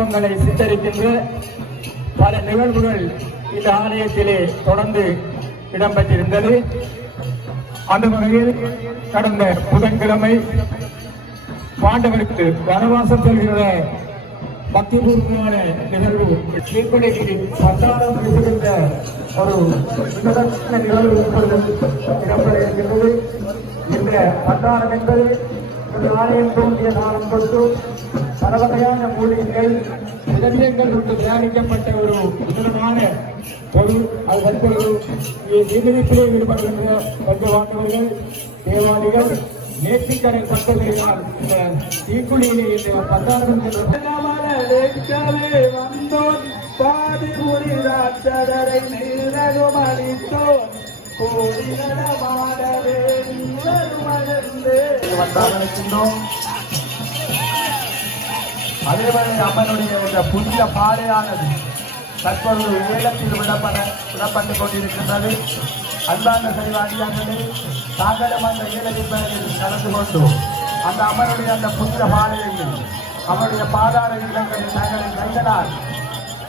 உருவங்களை சித்தரிக்கின்ற பல நிகழ்வுகள் இந்த ஆலயத்திலே தொடர்ந்து இடம்பெற்றிருந்தது. அந்த வகையில் கடந்த புதன்கிழமை பாண்டவருக்கு வனவாசம் செல்கிற பக்திபூர்வமான நிகழ்வு கீழ்ப்படைக்கு பத்தாரம் இருக்கின்ற ஒரு நிகழ்வு இடம்பெற இருக்கின்றது. இந்த பத்தாரம் என்பது இந்த ஆலயம் தோன்றிய காலம் தொட்டு பல வகையான மூலிகைகள் திரவியங்கள் கொண்டு தயாரிக்கப்பட்ட ஒரு உன்னதமான பொருள். அது தற்பொழுது தீமிதிப்பிலே ஈடுபடுகின்ற பஞ்சவாண்டவர்கள் தேவாதிகள் நேர்த்திக்கரை பக்தர்களினால் இந்த தீக்குழியிலே இந்த பத்தாரம் வந்தோன் பாதி புரிதாச்சதரை நீரகுமளித்தோன் அதேவேளை அம்மனுடைய இந்த புதிய பாதையானது தற்பொழுது ஏலத்தில் விடப்பட்டுக் கொண்டிருக்கின்றது. அன்பான சரிவாடியார்களே, தாங்களும் அந்த ஏலத்தில் கலந்து கொண்டு அந்த அம்மனுடைய அந்த புதிய பாதையில் அவருடைய பாதார இல்லங்களை தங்களின் கைகளால்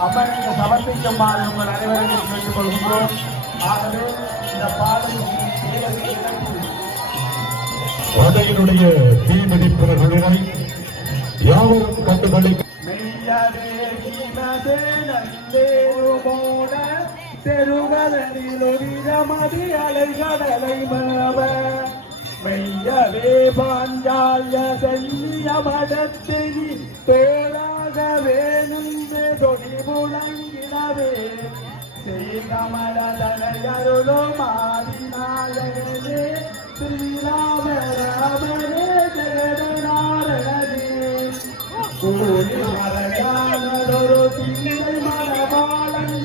அம்மனுக்கு சமர்ப்பிக்குமாறு உங்கள் அனைவரையும் கேட்டுக் கொள்கின்றோம். ஆகவே இந்த பாதையினுடைய தீமிதிப்பினர்களை யாவரும் கண்டுகளிக்க தெருகதனிலொரிதமதி அலைகடலை மெய்யவே பாஞ்சால்ய செல்லிய மடத்தினி தோழாக வேணுந்து தொடி முழங்கினவே ஸ்ரீகமலதனையருளோ மாதினாலகனே ஸ்ரீராம ராமனே ஜெகநாரணனே கூடி மரகானதொரு திங்கள் மரபாலன்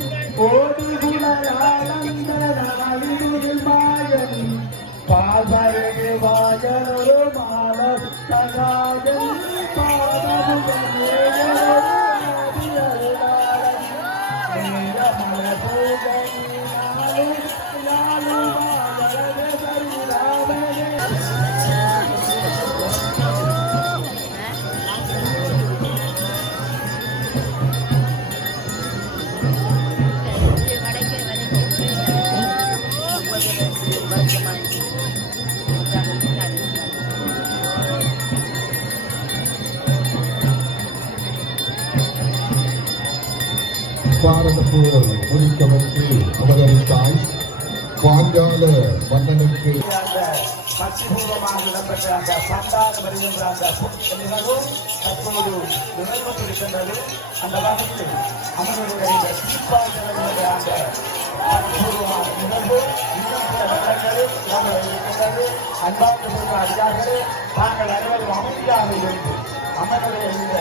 ஓடி குணராளந்த நலிதுகில் மாயன் பால்பரகு வாஜனொரு மால சகாஜன் பாதமுகனே பாரதப்போர் முடிக்கவற்கு அவதரித்தாய் பாஞ்சால மன்னனுக்கு பக்திபூர்வமாக இடம்பெற்ற அந்த பண்டார வருகின்ற அந்த நிகழ்வும் தற்போது நிகழ்வற்றிருக்கின்றது. அந்த வகையில் அவர்களுடைய இந்த தீர்ப்பாக அந்த பக்திபூர்வமான நிகழ்வு இன்னும் சில வருடங்களில் இடம்பெற இருக்கின்றது. அன்பார்ந்த சொல்ற அதிகாரிகளே, தாங்கள் அனைவரும் அமைதியாக இருந்து அம்மனுடைய இந்த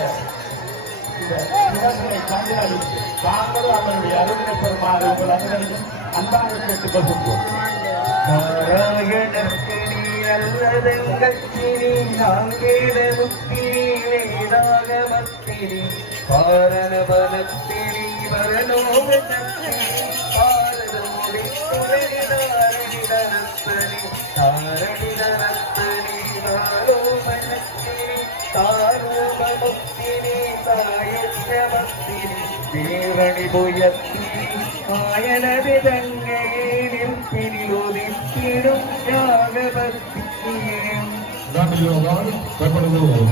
நிகழ்ச்சியை கண்டுகளித்து தாங்களும் அவருடைய அருகினை பெறுமாறு உங்கள் அனைவரையும் அன்பாக கேட்டுக் கொள்கின்றோம். நாராயணர்க்கினி அல்லதங்கத்தினி நாங்கேட முத்தினி வேதாகமத்தினி காரணபலத்தினி வரலோகத்தினி பாரதோடி துறைதாரணிதரத்தனி தாரணிதரத்தனி தாரோபனத்தினி தாரோபமுத்தினி தாயத்யமத்தினி வீரணி புயத்தினி ஆயனவிதங்கையினில் பிரியோதிப்பிடும் யாகபக்தியும்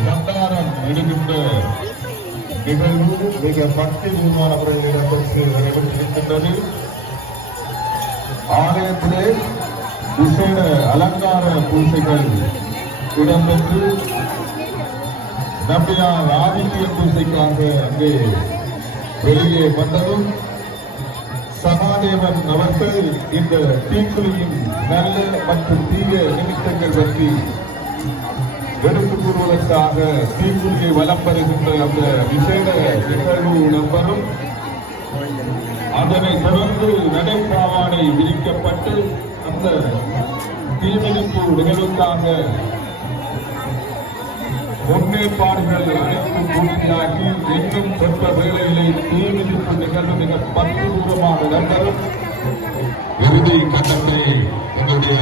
கண்டாரம் இடுகின்ற நிகழ்வு மிக பக்திபூர்வமான முறையில் இடம்பெற்று நடைபெற்றிருக்கின்றது. ஆலயத்திலே விசேட அலங்கார பூசைகள் இடம்பெற்று நம்பியார் ஆதித்ய பூசைக்காக அங்கே வெளியே வந்ததும் சகாதேவன் அவர்கள் இந்த தீக்குழியின் நல்ல மற்றும் தீய நிமித்தங்கள் பற்றி எடுத்துக் கூறுவதற்காக தீக்குழியை வலம் பெறுகின்ற அந்த விசேட நிகழ்வு இடம்பெறும். அதனைத் தொடர்ந்து நடைபாவாடை விதிக்கப்பட்டு அந்த தீமிதிப்பு நிகழ்வுக்காக முன்னேற்பாடுகள் அனைத்தும் பூர்த்தியாகி இன்னும் சொந்த வேளையிலே தீமிதிப்பு நிகழ்வு மிக பக்திபூர்வமாக இடம்பெறும். இறுதி கட்டத்தை எங்களுடைய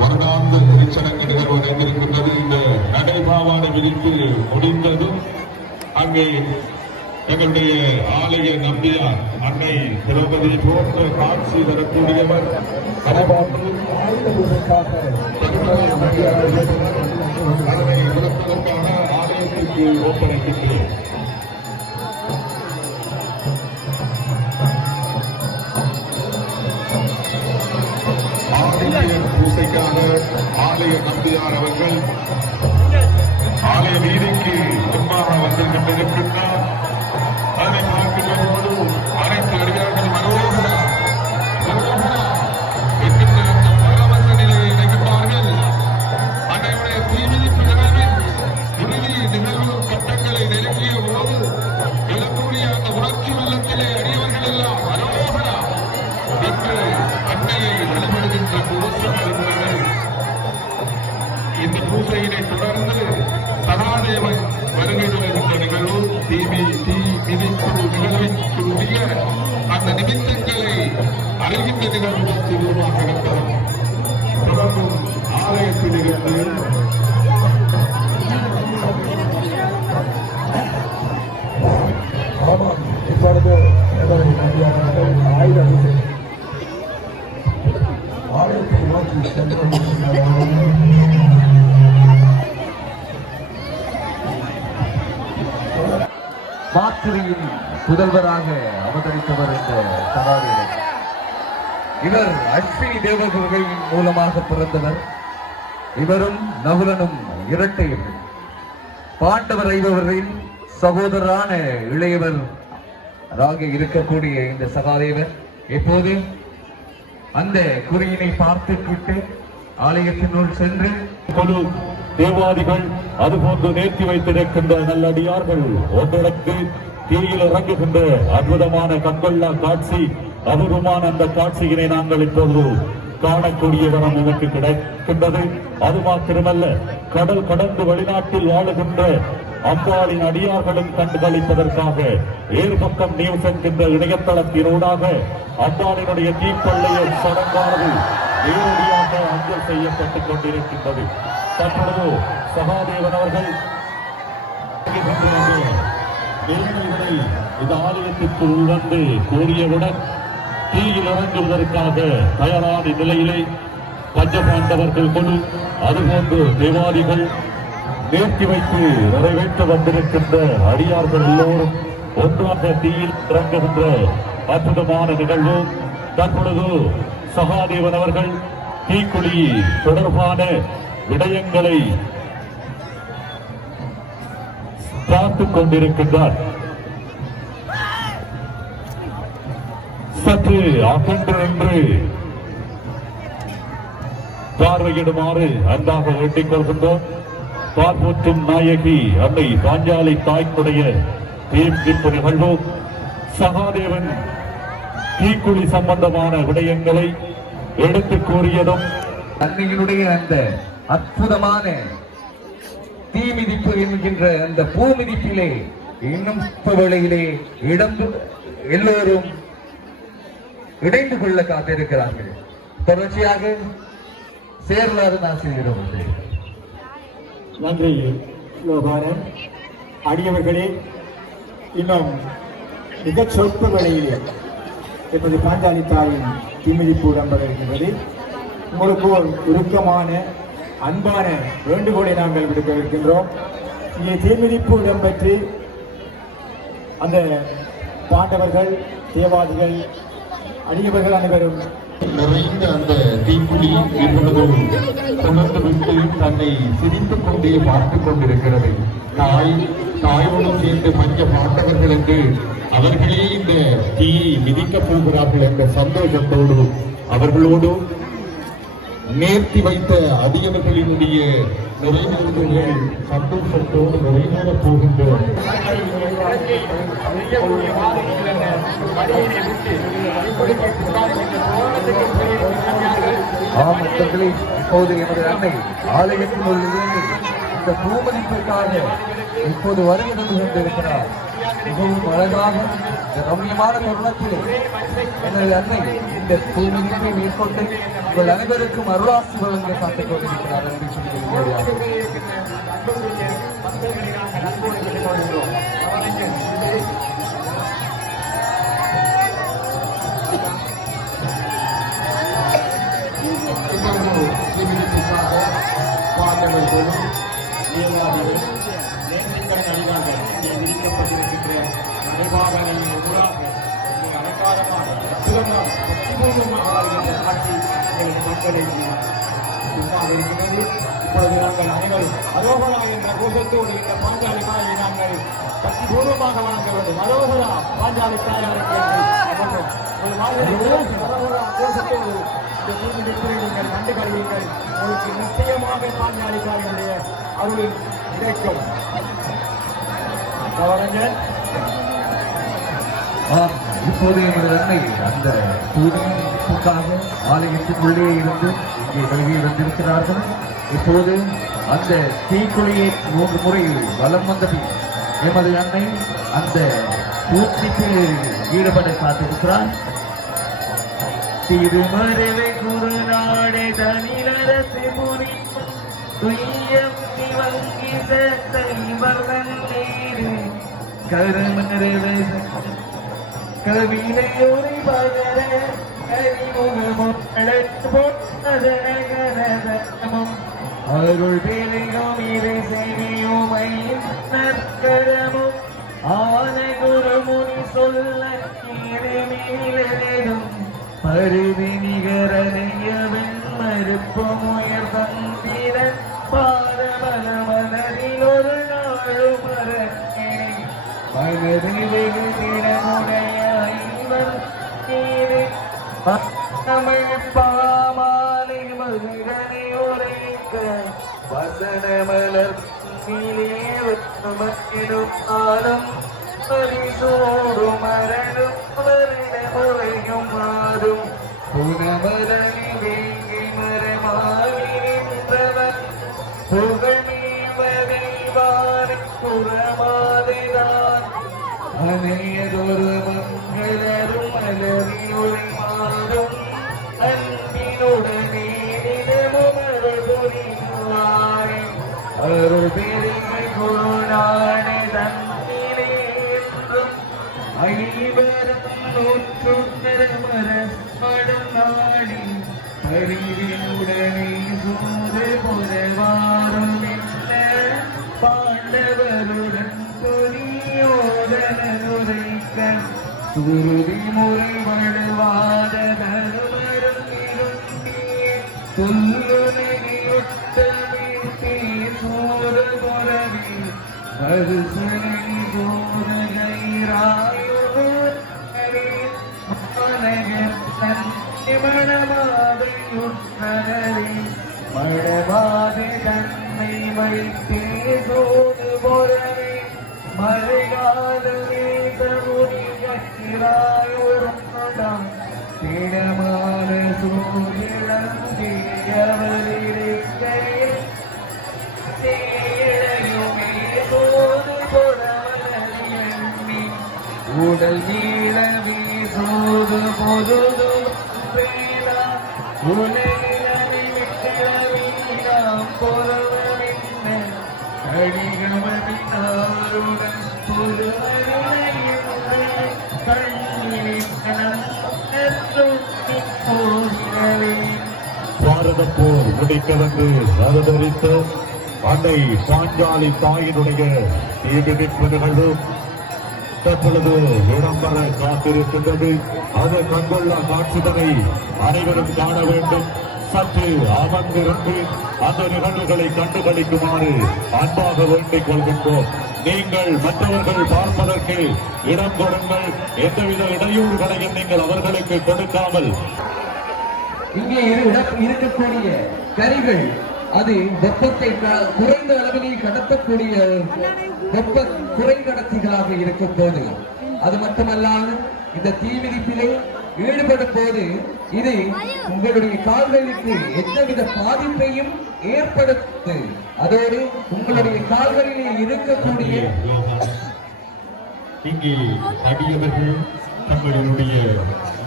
வருடாந்த திருச்சடங்கு நிகழ்வு அடைந்திருக்கின்றது. இந்த நடைபாவாடை விதித்து முடிந்ததும் அங்கே எங்களுடைய ஆலய நம்பியார் அன்னை திரௌபதி போன்ற காட்சி தரக்கூடியவர் கலைபாட்டு அதனை விளக்குவதற்காக ஆலயத்திற்கு ஒப்படைக்கின்றோம். ஆலய பூசைக்காக ஆலய நம்பியார் அவர்கள் ஆலய வீதிக்கு முன்பாக வந்து கொண்டிருக்கின்றார். அதை பார்க்கின்ற போது அனைத்து அடியார்களும் அரோகரா என்கின்ற அந்த பரவச நிலையை நினைப்பார்கள். அன்றைய தீமிதிப்பு நிகழ்வின் இறுதி நிகழ்வு கட்டங்களை நெருங்கிய போது எழக்கூடிய அந்த உணர்ச்சி வெள்ளத்திலே அடியவர்கள் எல்லாம் அரோகரா என்று அன்னையை வழிபடுகின்ற பூசைகள். இந்த பூசையினை தொடர்ந்து சகாதேவன் வருகை தருகின்ற நிகழ்வு தீ மிதிப்பு நிகழ்விற்குரிய அந்த நிமித்தங்களை அறிகின்ற நிகழ்வு தீவிரமாக நடத்தலாம். தொடர்ந்தும் ஆலயத்தில் இருந்து இப்பொழுது ஆயுத ஆலயத்தை நோக்கி சென்று மாத்திரையின் புதல்வராக அவதரித்தவர் என்ற சகாதேவன். இவர் அஸ்வினி தேவகுகையின் மூலமாக பிறந்தவர். இவரும் நகுலனும் இரட்டையர்கள். பாண்டவர் ஐவரின் சகோதரரான இளையவர் இருக்கக்கூடிய இந்த சகாதேவர் இப்போது அந்த குறியினை பார்த்துவிட்டு ஆலயத்தினுள் சென்று கொடு தேவாதிகள் அதுபோன்று நேர்த்தி வைத்திருக்கின்ற நல்லடியார்கள் ஒன்றிடத்து தீயில் இறங்குகின்ற அற்புதமான கண்கொள்ளா காட்சி, அபூர்வமான அந்த காட்சியினை நாங்கள் இப்பொழுது காணக்கூடிய வரம் நமக்கு கிடைக்கின்றது. அது மாத்திரமல்ல, கடல் கடந்து வெளிநாட்டில் வாழுகின்ற அம்பாளின் அடியார்களும் கண்டுகளிப்பதற்காக ஏற்பக்கம் நியூஸ் என்கின்ற இணையதளத்தினூடாக அம்பாளினுடைய தீப்பள்ளைய சடங்கானது நேரடியாக அஞ்சல் செய்யப்பட்டுக் கொண்டிருக்கின்றது. தற்பொழுது சகாதேவன் அவர்கள் இந்த ஆலயத்திற்குள் வந்து கூறியவுடன் தீயில் இறங்குவதற்காக தயாரான நிலையிலே பஞ்சபாண்டவர்கள் கொடு அதுபோன்று தேவாதிகள் நேர்த்தி வைத்து நிறைவேற்ற வந்திருக்கின்ற அடியார்கள் எல்லோரும் ஒன்றாக தீயில் இறங்குகின்ற அற்புதமான நிகழ்வு. தற்பொழுது சகாதேவன் அவர்கள் தீக்குழி தொடர்பான விடயங்களை பார்த்துக் கொண்டிருக்கின்றார். சற்று அகன்று என்று பார்வையிடுமாறு அன்பாக வேண்டிக் கொள்கின்றோம். பார்ப்போற்றும் நாயகி அன்னை பாஞ்சாலி தாய்க்குடைய தீர்ப்பு நிகழ்வு சகாதேவன் தீக்குழி சம்பந்தமான விடயங்களை எடுத்துக் கூறியதும் அன்னையினுடைய அந்த அற்புதமான தீ மிதிப்பு என்கின்ற அந்த பூ மிதிப்பிலே இன்னும் வேளையிலே எல்லோரும் இணைந்து கொள்ள காத்திருக்கிறார்கள். தொடர்ச்சியாக சேர்லாறு ஆசிரியர். நன்றி லோகாரன். அடியவர்களே, இன்னும் மிகச் சொற்ப வேளையிலே இப்போது பாஞ்சாலி தாயின் தீமிதிப்பு இடம்பெற இருக்கின்றது. உங்களுக்கு ஒரு உருக்கமான அன்பான வேண்டுகோளை நாங்கள் விடுக்க இருக்கின்றோம். இங்கே தீமிதிப்பு இடம்பெற்று அந்த பாண்டவர்கள் தேவாதிகள் அடியவர்கள் அனைவரும் நிறைந்த அந்த தீக்குழி இப்பொழுது தொடர்ந்து விட்டு தன்னை சிரித்துக் கொண்டே பார்த்துக் கொண்டிருக்கிறது. தாயோடு சேர்ந்து பஞ்ச பாண்டவர்கள் என்று அவர்களே இந்த தீயை மிதிக்கப் போகிறார்கள் என்ற சந்தோஷத்தோடு அவர்களோடு நேர்த்தி வைத்த அடியவர்களினுடைய நிறைவேறுதல்கள் சந்தோஷத்தோடு நிறைவேறப் போகின்றோம். இப்போது எமது அன்னை ஆலயத்தினுள் இருந்து இந்த பூமதிப்பிற்காக இப்போது வருகை தந்து கொண்டிருக்கிறார். மிகவும் அழகாக ரம்யமான தருணத்தில் எனது அன்னை இந்த பூமதிப்பை மேற்கொண்டு உங்கள் அனைவருக்கும் அருளாசி வழங்க காத்துக் கொண்டிருக்கிறார் என்று சொல்லி பொது நிர்வாகிகள் நேர்மைக்கண் அடிவாக விதிக்கப்பட்டிருக்கின்ற நிர்வாகங்களின் எதிராக அலங்காரமாக அற்புதமாக பக்திபூர்வமாக வாழ்கின்ற காட்சி எங்களின் மக்களுக்கு சும்மாக இருக்கிறது. இப்பொழுது நாங்கள் அனைவரும் அரோகரா என்ற கோஷத்தோடு இந்த பாஞ்சாலி தாயை நாங்கள் பக்திபூர்வமாக வணங்க வேண்டும். அரோகரா பாஞ்சாலி தாயாருக்கு ஒரு மாதிரி அரோகரா கோஷத்தோடு இந்த தீமிதிப்பில் நீங்கள் கண்டு கல்வீர்கள். உங்களுக்கு நிச்சயமாக பாஞ்சாலி தாயினுடைய அருளில் கிடைக்கும். கவனங்கள் இப்போது எமது அன்னை அந்த பூஜைக்காக ஆலயத்திற்குள்ளே இருந்து இங்கே வெளியே வந்திருக்கிறார்கள். இப்போது அந்த தீக்குழியை 3 முறை வலம் வந்த பின் எமது அன்னை அந்த பூச்சிப்பில் ஈடுபட காத்திருக்கிறார். திருமறைவை குருநாடே தனிலரசு முனி துய்யம் சிவங்கி சத்தை வர்ணன் நீரு கருமரவே கவிதையொரு பகர கரிமுகமும் அடற்பொன்னதனகரதமும் அருள் பேரையும் இறை செய்தியுமையும் நற்கரமும் ஆன குருமுனி சொல்ல கீழமேலும் பருவி நிகரனையவன் மறுப்பும் உயர்தந்திர பாதமல மனதில் ஒரு நாளும் மறக்கேன் மனதை வெகு திறமுடைய ஐவர் நீரை தமிழ் பாமாலை மகிழனை உரைக்க வசனமலர் மக்களும் ஆளும் பரிசோடும் மரணும் வருடமுறையும் மாறும் புனமரணி வேங்கை மரமாகி நின்றவர் புகழ்வான புறமாதைதான் அனையதொரு மங்களரும் அலறியொளி மாறும் அன்பினுடனே தினமும் அருள் புரிவாய் அருள் பெருமை குருநானே தன்னிலே என்றும் ஐவரும் நூற்றுமரம் நாடி அறிவினுடனே சூது புறவாரும் என்ன பாண்டவருடன் பொறியோதனுரைக்க சுருதி முறை வழுவாத தருமரும் இருந்தே துல்லுனையுட்டமே சூறு புறவி வருசனை சோதகைராயுர் மழவாதை தன்னை வைத்தே சோது பொறவே மழைகாலமே தமுனியாயுரம் திடமான சூழிடம் தேயவரிடையுமே சோது பொறவனி உடல் நீளவி சோது பொதுது வேளா உலகிலனை விட்டவீராம் பொறவனின்ன அடிகமனினாருடன் பொருவரையும் கண்ணின் கணம் போகிறவே பாரத போர் முடிக்க வந்து அவதரித்த அன்னை பாஞ்சாலி தாயினுடைய தீமிதிப்பு நிகழ்வு தற்பொழுது இடம்பெற காத்திருக்கின்றது. அது கண்கொள்ள காட்சிதனை அனைவரும் காண வேண்டும். சற்று அமர்ந்திருந்து அந்த நிகழ்வுகளை கண்டுகளிக்குமாறு அன்பாக வேண்டிக் கொள்கின்றோம். நீங்கள் மற்றவர்கள் பார்ப்பதற்கு இடம் கொடுங்கள். எந்தவித இடையூறுகளையும் நீங்கள் அவர்களுக்கு கொடுக்காமல் இங்கே இருக்கக்கூடிய கரிகள் அது வெப்பத்தை குறைந்த அளவிலே கடத்தக்கூடிய வெப்ப குறைகடத்திகளாக இருக்கும் போது, அது மட்டுமல்லாது இந்த தீவிதிப்பிலே ஈடுபடும் போது இது உங்களுடைய கால்களுக்கு எந்தவித பாதிப்பையும் ஏற்படுத்து. அதோடு உங்களுடைய கால்களிலே இருக்கக்கூடிய இங்கே அடியவர்கள் தங்களுடைய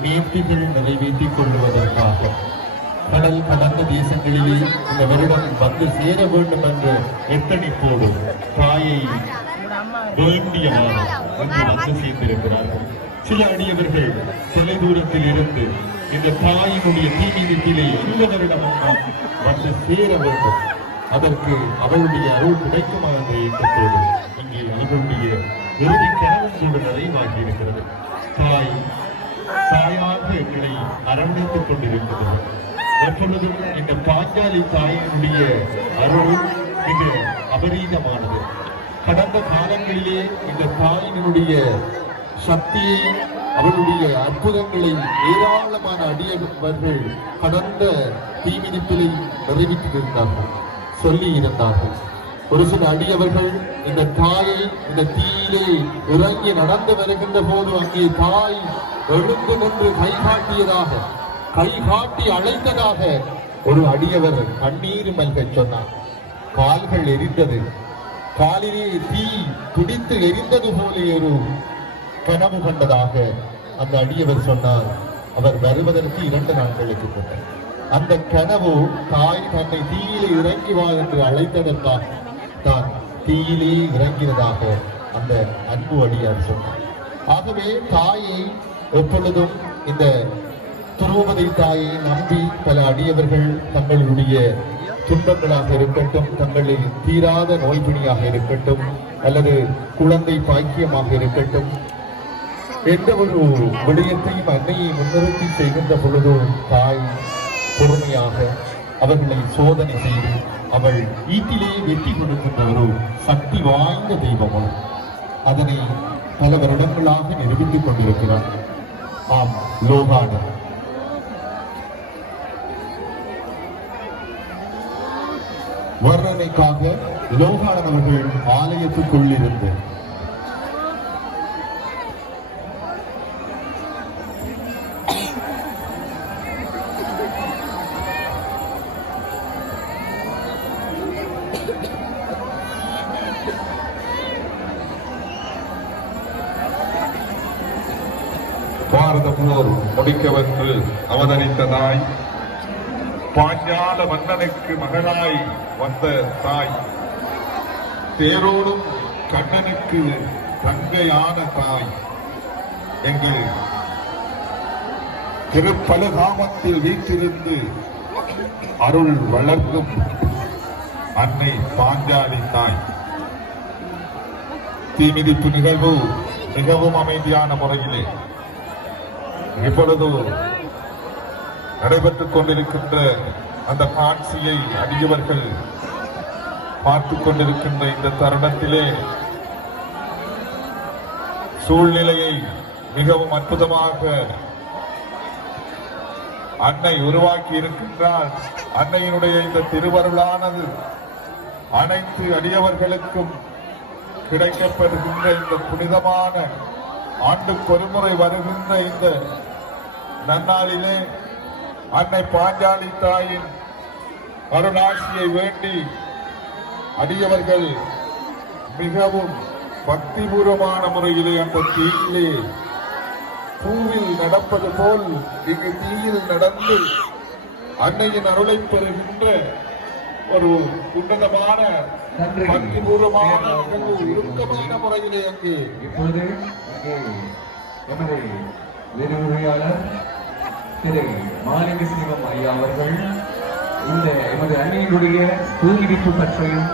நேர்த்திகள் நிறைவேற்றிக் கொள்வதற்காக கடல் கடந்த தேசங்களிலே இந்த வருடம் வந்து சேர வேண்டும் என்ற எத்தனிப்போடு தாயை வேண்டியவாறு வந்து சேர்ந்திருக்கிறார்கள். சில அடியவர்கள் சிலை தூரத்தில் இருந்து இந்த தாயினுடைய தீமிதிப்பிலே இந்த வருடம் வந்து சேர வேண்டும். அதற்கு அவளுடைய அருள் கிடைக்குமா என்ற இயக்கத்தோடு இங்கே அவர்களுடைய இறுதி கனவும் கூட நிறைவாகி இருக்கிறது. தாயாக எங்களை அரவணைத்துக் கொண்டிருக்கிறது. எப்பொழுதும் இந்த பாஞ்சாலி தாயினுடைய அருள் மிக அபரீதமானது. கடந்த காலங்களிலே இந்த தாயினுடைய சக்தியை, அவளுடைய அற்புதங்களை ஏராளமான அடியவர்கள் கடந்த தீமிதிப்பிலை நிறைவேற்றியிருந்தார்கள், சொல்லி இருந்தார்கள். ஒரு சில அடியவர்கள் இந்த தாயை இந்த தீயிலே இறங்கி நடந்து வருகின்ற போது அங்கே தாய் எழுந்து நின்று கைகாட்டி அழைத்ததாக ஒரு அடியவர் கண்ணீர் மல்க சொன்னார். கால்கள் எரிந்தது, காலிலே தீ துடித்து எரிந்தது போல ஒரு கனவு கண்டதாக அந்த அடியவர் சொன்னார். அவர் வருவதற்கு 2 நாட்களுக்கு முன்னர் அந்த கனவு தாய் தன்னை தீயிலே இறங்கி வா என்று அழைத்ததற்காக தான் தீயிலே இறங்கினதாக அந்த அன்பு அடியார் சொன்னார். ஆகவே தாயை எப்பொழுதும் இந்த துருவமதை தாயை நம்பி பல அடியவர்கள் தங்களுடைய துன்பங்களாக இருக்கட்டும், தங்களில் தீராத நோய்பிணியாக இருக்கட்டும், அல்லது குழந்தை பாக்கியமாக இருக்கட்டும், எந்த ஒரு விடயத்தையும் அன்னையை முன்னிறுத்தி செய்கின்ற பொழுது தாய் பொறுமையாக அவர்களை சோதனை செய்து அவள் ஈட்டிலேயே வெற்றி கொடுக்கின்ற ஒரு சக்தி வாய்ந்த தெய்வமும் அதனை பல வருடங்களாக நிரூபித்துக் கொண்டிருக்கிறார். ஆம், லோகானர் வர்ணனைக்காக லோகானன் அவர்கள் ஆலயத்துக்குள் இருந்து பாரத போர் முடிக்கவென்று அவதரித்ததாய், பாஞ்சால மன்னனுக்கு மகளாய் வந்த தாய், தேரோடும் கண்ணனுக்கு தங்கையான தாய், எங்கள் திருப்பலகாமத்தில் வீற்றிருந்து அருள் வளர்க்கும் அன்னை பாஞ்சாலி தாய். தீமிதிப்பு நிகழ்வு மிகவும் அமைதியான முறையிலே இப்பொழுது நடைபெற்றுக் கொண்டிருக்கின்ற அந்த காட்சியை அடியவர்கள் பார்த்துக் கொண்டிருக்கின்ற இந்த தருணத்திலே சூழ்நிலையை மிகவும் அற்புதமாக அன்னை உருவாக்கி இருக்கின்றார். அன்னையினுடைய இந்த திருவருளானது அனைத்து அடியவர்களுக்கும் கிடைக்கப்பெறுகின்ற இந்த புனிதமான ஆண்டுக்கு ஒருமுறை வருகின்ற இந்த நன்னாளிலே அன்னை பாஞ்சாலி தாயின் அருளாட்சியை வேண்டி அடியவர்கள் மிகவும் பக்திபூர்வமான முறையிலே அந்த தீயிலே பூவில் நடப்பது போல் இங்கு தீயில் நடந்து அன்னையின் அருளை பெறுகின்ற ஒரு உன்னதமான பக்திபூர்வமான இறுக்கமான முறையிலே அங்கே இப்பொழுது எமது விரிவுரையாளர் திரு மாலிங்க சிவம் ஐயா அவர்கள் இந்த எமது அன்னையினுடைய தூங்கிடிப்பு பற்றியும்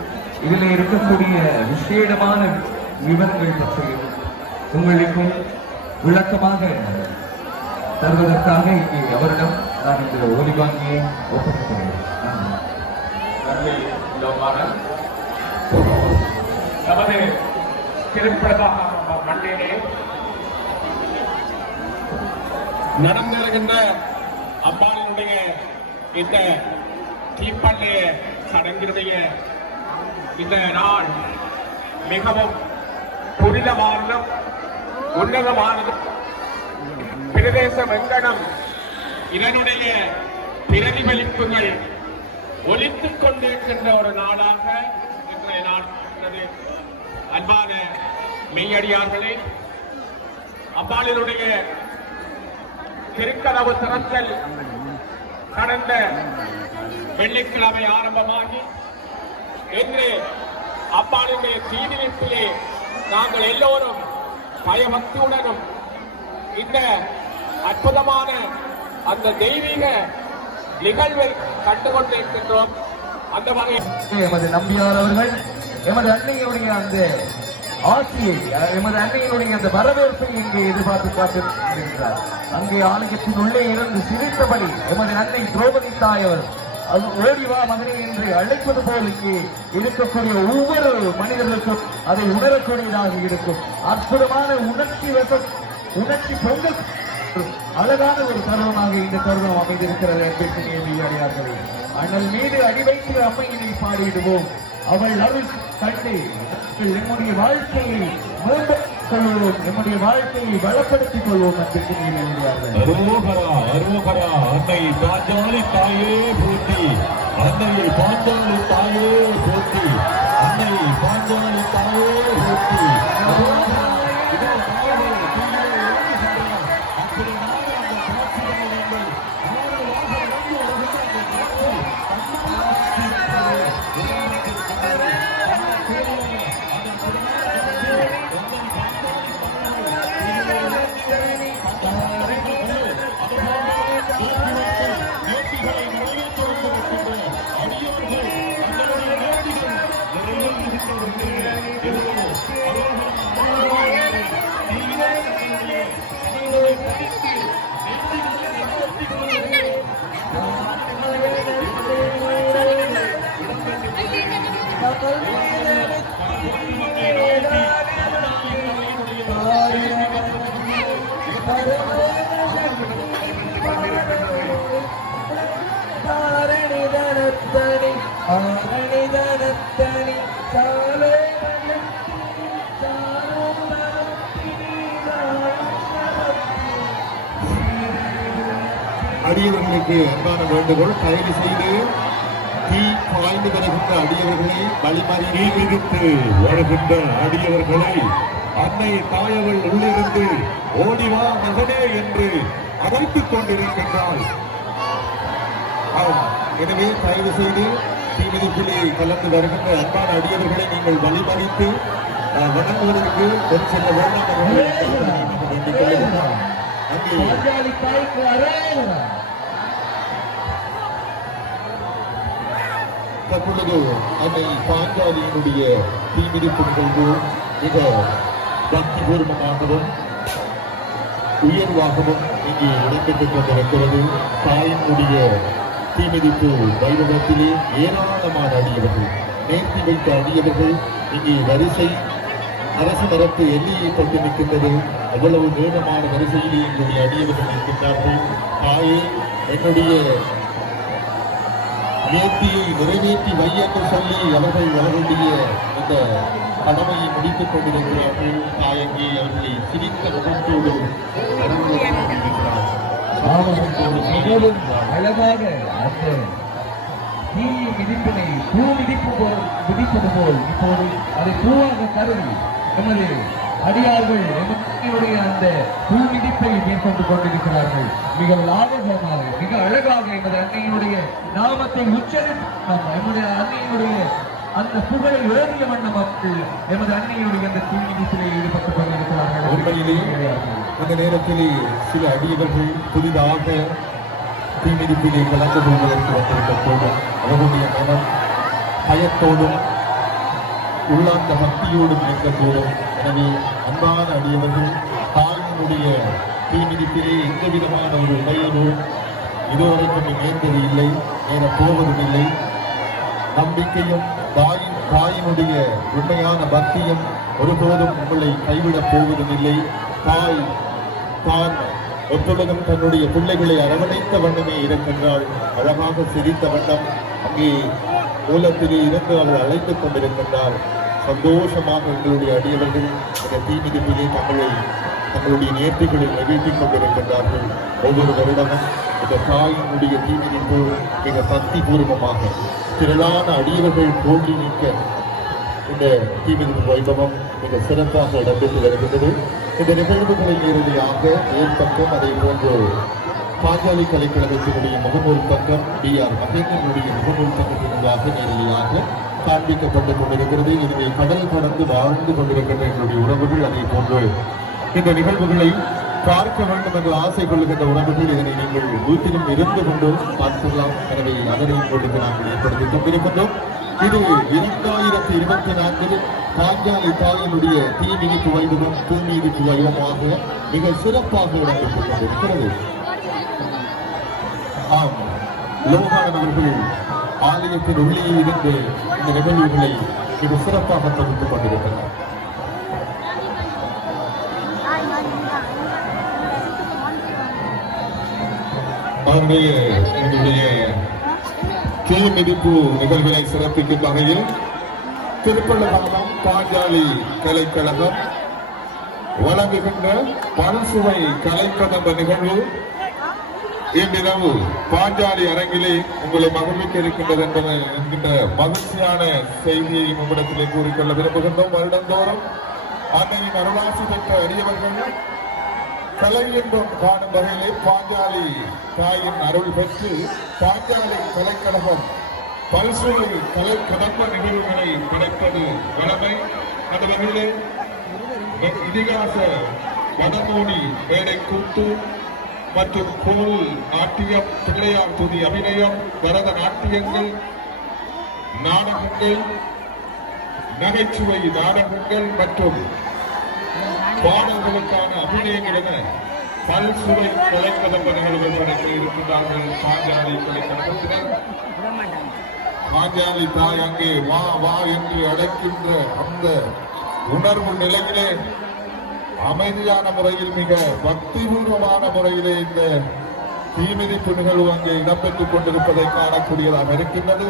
இதில் இருக்கக்கூடிய விசேடமான விவரங்கள் பற்றியும் உங்களுக்கும் விளக்கமாக தருவதற்காக இங்கே அவரிடம் நான் இந்த ஒலிவாங்கியை ஒப்படைக்கிறேன். நமது திருப்பலகாம மண்ணிலே நடந்திருக்கின்ற அம்பாளினுடைய இந்த தீப்பள்ளிய சடங்கினுடைய இந்த நாள் மிகவும் புனிதமானதும் உன்னதமானதும் பிரதேசம் எங்கனம் இதனுடைய பிரதிபலிப்புகள் ஒலித்துக் கொண்டிருக்கின்ற ஒரு நாளாக இன்றைய நாள் இருக்கிறது. அன்பான மெய்யடியார்களே, அம்பாளினுடைய திருக்கதவு திறத்தல் கடந்த வெள்ளிக்கிழமை ஆரம்பமாகி இன்று அம்பாளினுடைய தீவிரிப்பிலே நாங்கள் எல்லோரும் பயபக்தியுடனும் இந்த அற்புதமான அந்த தெய்வீக நிகழ்வை கண்டுகொண்டிருக்கின்றோம். அந்த வகையில் எமது நம்பியார் அவர்கள் எமது அன்னையினுடைய அந்த ஆட்சியை எமது அன்னையினுடைய அந்த வரவேற்பை இங்கே எதிர்பார்த்து காத்திருக்கிறார். அங்கே ஆலயத்தின் உள்ளே இருந்து சிரித்தபடி எமது அன்னை திரௌபதி தாய் அவர் அது ஓடிவா மகனே என்று அழைப்பது போல் இங்கே இருக்கக்கூடிய ஒவ்வொரு மனிதர்களுக்கும் அதை உணரக்கூடியதாக இருக்கும். அற்புதமான உணர்ச்சி பொங்கல் அழகான ஒரு தருணமாக இந்த தருணம் அமைந்திருக்கிறது என்பதற்கு அண்ணல் மீது அடி வைத்து அம்மையினை பாடிடுவோம். அவள் அருள் கண்டு நம்முடைய வாழ்க்கையை மேம்படுத்திக் கொள்வோம், நம்முடைய வாழ்க்கையை பலப்படுத்திக் கொள்வோம் என்பதற்கு அருமகரா அன்னை பாஞ்சாலி தாயே போற்றி, அன்னை பாஞ்சாலி தாயே போற்றி, அன்னை பாஞ்சாலி தாயே போற்றி. அடியவர்களுக்கு அன்பான வேண்டுகோள், தயவு செய்து தீ பாய்ந்து வருகின்ற அடியவர்களை வழிமறி விதித்து வருகின்ற அடியவர்களை அன்னை தாயவள் உள்ளிருந்து ஓடிவா மகனே என்று அழைத்துக் கொண்டிருக்கின்றாள். எனவே தயவு செய்து தீமிதிப்பிலே கலந்து வருகின்ற அன்பான அடியவர்களை நீங்கள் வழிமறித்து வணங்குவதற்கு கொண்டு செல்ல வேண்டும். தற்பொழுது அன்னை பாஞ்சாலியினுடைய தீமிதிப்பு நிகழ்வு மிக பக்திபூர்வமாகவும் உயர்வாகவும் இங்கே இடம்பெற்றுக் கொண்டிருக்கிறது. தாயினுடைய தீமிதிப்பு வைபவத்திலே ஏராளமான அடியவர்கள், நேர்த்தி வைத்த அடியவர்கள் இங்கே வரிசை அரசு மரத்து எல்லையை கொண்டு நிற்கின்றது. அவ்வளவு நீளமான வரிசையிலே எங்களுடைய அடியவர்கள் இருக்கின்றார்கள். தாயே, என்னுடைய நேர்த்தியை நிறைவேற்றி வை என்று சொல்லி அவர்களுடைய இந்த கடமையை முடித்துக் கொண்டிருக்கிறார்கள். தாயங்கே அவர்களை சிரித்த முகத்தோடு அழகாக அந்த தீயை மிதிப்பினை பூ மிதிப்பது போல் இப்போது அதை பூவாக கருதி எமது அடியார்கள் எமனுடைய அந்த பூ மிதிப்பை மேற்கொண்டு கொண்டிருக்கிறார்கள். மிக லாபகமாக மிக அழகாக எமது அன்னையினுடைய நாமத்தை உச்சரித்து எமது அன்னையினுடைய அந்த புகழை உயர்ந்த வண்ணம் மக்கள் எமது அன்னையினுடைய அந்த தீ மிதிப்பிலே ஈடுபட்டுக் கொண்டிருக்கிறார்கள். உண்மையிலே அந்த நேரத்திலே சில அடியவர்கள் புதிதாக தீமிதிப்பிலே கலந்து கொள்வதற்கு வந்திருக்கக்கூடும். அவர்களுடைய மனம் பயத்தோடும் உள்ளார்ந்த பக்தியோடும் இருக்கக்கூடும். எனவே அன்பான அடியவர்கள் தாயினுடைய தீமிதிப்பிலே எந்த விதமான ஒரு உடையிலும் இதுவரைக்கும் நேர்ந்தது இல்லை, நேர போவதும் இல்லை. நம்பிக்கையும் தாயினுடைய உண்மையான பக்தியும் ஒருபோதும் உங்களை கைவிடப் போவதும் இல்லை. தாய் தான் ஒத்துலகம் தன்னுடைய பிள்ளைகளை அரவணைத்த வண்ணமே இருக்கின்றாள். அழகாக சிரித்த வண்ணம் அங்கே மூலத்திலே இருந்து அவள் அழைத்துக் கொண்டிருக்கின்றாள். சந்தோஷமாக எங்களுடைய அடியவர்கள் இந்த தீமிதிப்பிலே தங்களுடைய நேர்த்திகளில் நிறைவேற்றிக் கொண்டிருக்கின்றார்கள். ஒவ்வொரு வருடமும் இந்த தாயினுடைய தீமிதிப்பு மிக பக்திபூர்வமாக திரளான அடியவர்கள் தோன்றி நீக்க இந்த தீமிதிப்பு வைபவம் மிக சிறப்பாக இடம்பெற்று வருகின்றது. இந்த நிகழ்வுகளில் இறுதியாக ஏற்பக்கம் அதே போன்று பாஞ்சாலி கலைக்கழகத்தினுடைய முகநூல் பக்கம் DR மகேந்திரனுடைய முகநூல் பக்கத்தினூடாக நேரடியாக காண்பிக்கப்பட்டுக் கொண்டிருக்கிறது. எனவே கடல் கடந்து வாழ்ந்து கொண்டிருக்கின்ற எங்களுடைய உறவுகள் அதே போன்று இந்த நிகழ்வுகளை பார்க்க வேண்டும் என்ற ஆசை கொள்ளுகின்ற உறவுகள் இதனை நீங்கள் வீட்டிலும் இருந்து கொண்டு பார்க்கலாம். எனவே அதனை கொடுத்து நாங்கள் ஏற்படுத்திக் கொண்டிருக்கின்றோம். இது 2024 பாஞ்சாலி தாயினுடைய தீ மிதிப்பு வைபவம் தூ மிதிப்பு வைபவமாக மிக சிறப்பாக இடம்பெற்றுக் கொண்டிருக்கிறது. ஆம், லோகான் அவர்கள் ஆலயத்தின் உள்ளே இருந்து இந்த நிகழ்வுகளை மிக சிறப்பாக தொகுத்துக் கொண்டிருக்கிறார். என்னுடைய தீ மிதிப்பு நிகழ்வினை சிறப்பிக்கும் வகையில் திருப்பள்ளதானம் பாஞ்சாலி கலைக்கழகம் வழங்குகின்ற பல்சுவை கலைக்கதம்ப நிகழ்வு இன்றிரவு பாஞ்சாலி அரங்கிலே உங்களை மகிழ்விக்க இருக்கின்றது என்கின்ற மகிழ்ச்சியான செய்தியை உங்களிடத்திலே கூறிக்கொள்ள விரும்புகின்றோம். வருடந்தோறும் அன்னையின் அருளாசி பெற்ற அரியவர்கள் கலை என்றும் காணும் வகையிலே பாஞ்சாலி தாயின் அருள் பெற்று பாஞ்சாலி கலைக்கழகம் பல்சுவை கலை கடம்ப நிகழ்வுகளை படைப்பது வளமை. அந்த வகையிலே இதிகாச வடமோடி மேடை கூத்து மற்றும் கோல் நாட்டியம், பிள்ளையார் துதி அபிநயம், பரத நாட்டியங்கள், நாடகங்கள், நகைச்சுவை நாடகங்கள் மற்றும் பாடல்களுக்கான அபிநயங்கள் என பல்சுவை கலைக்கதம்ப நிகழ்வுகள் படைக்க இருக்கின்றார்கள் பாஞ்சாலி கலைக்கழகத்தினர். பாஞ்சாலி தாய் அங்கே வா வா என்று அழைக்கின்ற அந்த உணர்வு நிலையிலே அமைதியான முறையில் மிக பக்திபூர்வமான முறையிலே இந்த தீமிதிப்பு நிகழ்வு அங்கே இடம்பெற்றுக் கொண்டிருப்பதை காணக்கூடியதாக இருக்கின்றது.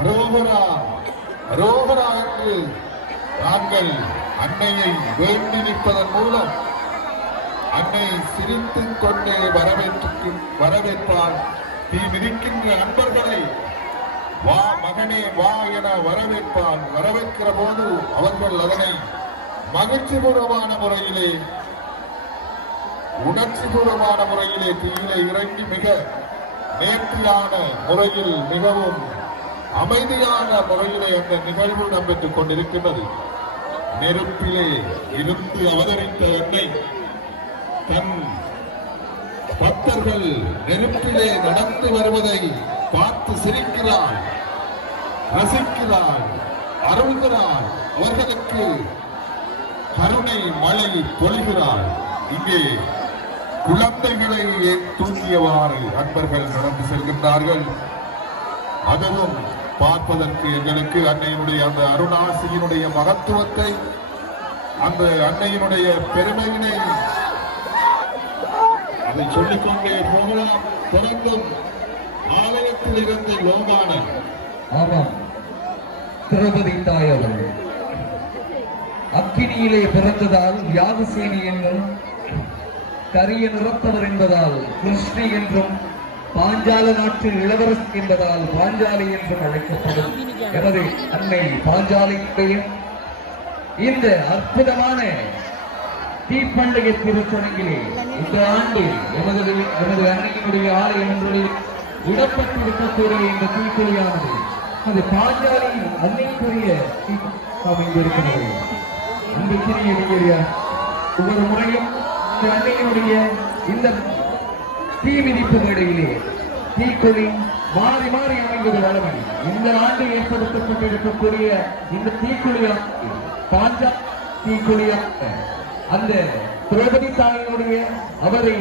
அரோகரா அரோகரா என்று நாங்கள் அன்னையை வேண்டி நிற்பதன் மூலம் அன்னை சிரித்துக் கொண்டே வரவேற்பார். தீ மிதிக்கின்ற நண்பர்களை வா மகனே வா என வரவேற்பார். வரவேற்கிற போது அவர்கள் அதனை மகிழ்ச்சிபூர்வமான முறையிலே, உணர்ச்சிபூர்வமான முறையிலே தீயிலே இறங்கி மிக நேர்த்தியான முறையில், மிகவும் அமைதியான முறையிலே அந்த நிகழ்வு இடம்பெற்றுக் கொண்டிருக்கின்றது. நெருப்பிலே இருந்து அவதரித்த அன்னை தன் பக்தர்கள் நெருப்பிலே நடந்து வருவதை பார்த்து சிரிக்கிறாள், ரசிக்கிறாள், அருள்கிறாள், அவர்களுக்கு கருணை மழை பொழிகிறாள். இங்கே குழந்தைகளை தூங்கியவாறு அன்பர்கள் நடந்து செல்கின்றார்கள். அதுவும் பார்ப்பதற்கு எங்களுக்கு அன்னையினுடைய அந்த அருணாசியினுடைய மகத்துவத்தை, அந்த அன்னையினுடைய பெருமையினை அதை சொல்லிக்கொண்டே போகலாம். தொடர்ந்தும் ஆலயத்தில் இருந்த லோகான ஆமாம், திரௌபதி தாய் அவர்கள் அக்கினியிலே பிறந்ததால் யாகசேனி என்றும், கரிய நிறத்தவர் என்பதால் கிருஷ்ணி என்றும், பாஞ்சால நாட்டில் இளவரசி என்பதால் பாஞ்சாலி என்றும் அழைக்கப்படும் எனது அன்னை பாஞ்சாலியுடைய இந்த அற்புதமான தீப்பண்டிகை திருச்சடங்கிலே இந்த ஆண்டு எமது அன்னையினுடைய ஆலயம் ஒன்றில் இடப்பட்டிருக்கக்கூடிய இந்த தீக்குழியானது அது பாஞ்சாலியின் அன்னைக்குரிய அமைந்திருக்கிறது. இந்த சிறிய ஒவ்வொரு முறையும் இந்த அன்னையினுடைய இந்த தீ மிதிப்பு மேடையிலே தீக்குழி மாறி மாறி அமைந்தது வளமை. இந்த ஆண்டு ஏற்படுத்தப்பட்டிருக்கக்கூடிய இந்த தீக்குழியாக பாஞ்சா தீக்குழியாக அந்த திரௌபதி தாயினுடைய அவரை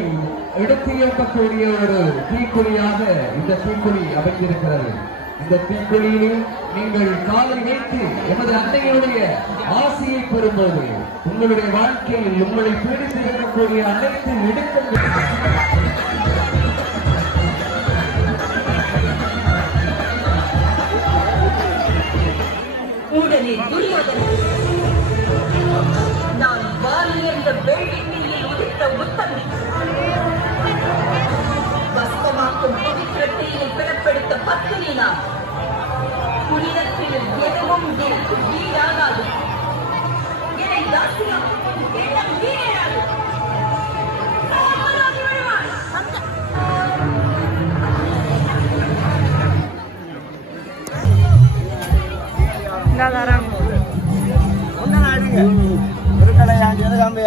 எடுத்து இயக்கக்கூடிய ஒரு தீக்குழியாக இந்த தீக்குழி அமைந்திருக்கிறது. இந்த தீக்குழியிலே நீங்கள் காலை வைத்து எமது அன்னையுடைய ஆசையை பெறும்போது உங்களுடைய வாழ்க்கையில் உங்களை பீடித்திருக்கக்கூடிய அனைத்து இடுக்கங்கள் உடனே துரியோதனன் நான் வாலி என்ற வேள்வியில் உதித்த உத்தமி பஸ்மமாக்கும் பவித்திரத்தையில் பிறப்பெடுத்த பத்தினி நான். புனிதத்தில் எதுவும் எனக்கு வீடாகாது. என்னை தாசியம் எண்ணம் வீடாது. வருவான்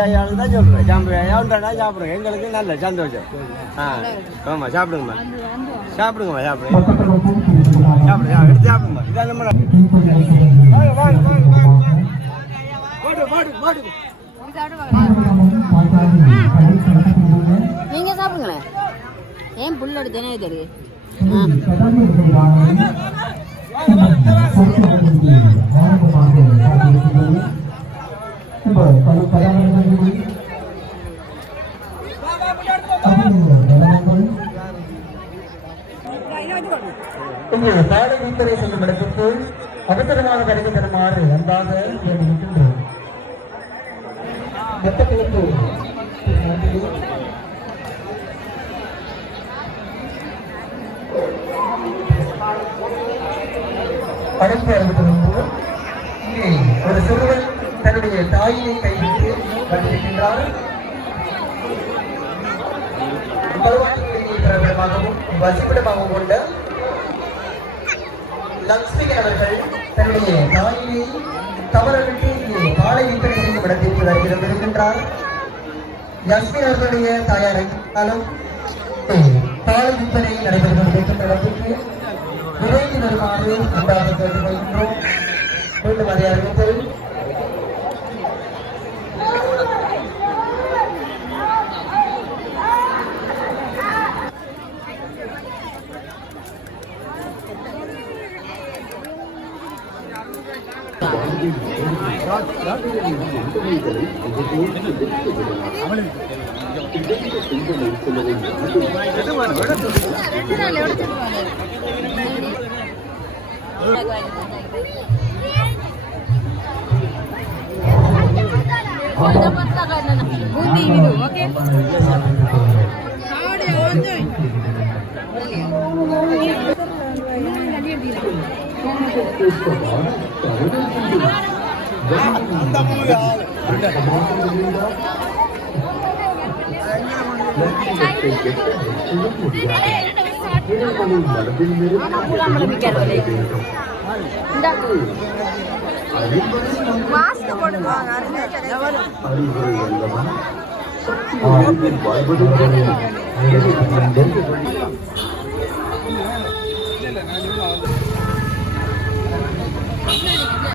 ஐயாவுக்கு தான் சொல்கிறேன். ஜாம்பு ஐயா உண்டாடா சாப்பிடுங்க, எங்களுக்கு நல்ல சந்தோஷம். ஆமாம் சாப்பிடுங்கம்மா, சாப்பிடுங்கம்மா, சாப்பிடுங்க, சாப்பிடுங்க, எடுத்து சாப்பிடுங்க. இதான் நம்ம நீங்க சாப்பிடுங்களேன். ஏன் புல் எடுத்தேனே தெரியுது. இங்கே பாடை விற்பனை செய்யும் இடத்திற்கு அவசரமாக வருகை தருமாறு அன்பாக வேண்டுகின்றோம். மொத்தத்திற்கு அழைப்பு அறிவித்திருந்தோம். இங்கே ஒரு சிறுவன் தன்னுடைய தாயினை கைவிட்டு வந்திருக்கின்றார். பிரபலமாகவும் வசிப்பிடமாகவும் கொண்ட லக்ஷ்மி அவர்கள் தன்னுடைய தாயினை தவறவிட்டு இங்கே பாலை விற்பனை செய்யும் இடத்திற்கு வருகிறது இருக்கின்றார். லக்ஷ்மி அவர்களுடைய தாயாரும் பாலை விற்பனை நடைபெற்று கொண்டிருக்கின்ற இடத்திற்கு விரைந்து வருமாறு உண்டாக கேட்டுக்கொள்கின்றோம். மீண்டும் அதை அறிவித்தல் மாஸ்க் போடுங்க.